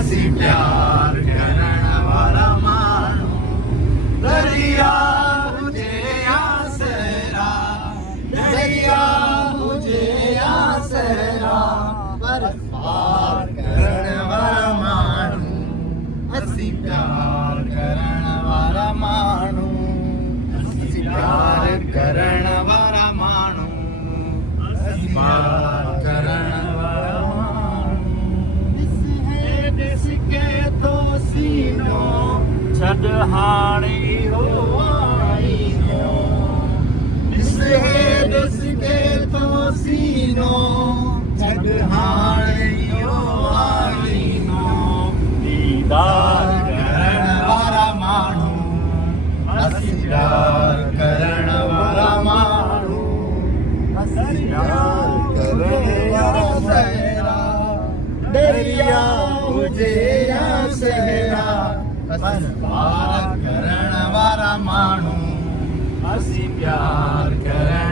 असी प्यार करण वारा माण्हू दरिया हुजे या सहरा दरिया हुजे या सहरा पर पार करण वारा माण्हू असी प्यार करण वारा माण्हू असी प्यार करण वारा माण्हू असी प्यार करण वारा सीनो छड हाणे हो आईनो ॾिस के तो सीनो छड हाणे हो आईनो दीदार करण वारा माण्हू असी प्यार करण वारा माण्हू असी प्यार करण वारा सहरा दरिया हुजे या सहरा असी प्यार करण वारा माण्हू असी प्यार करण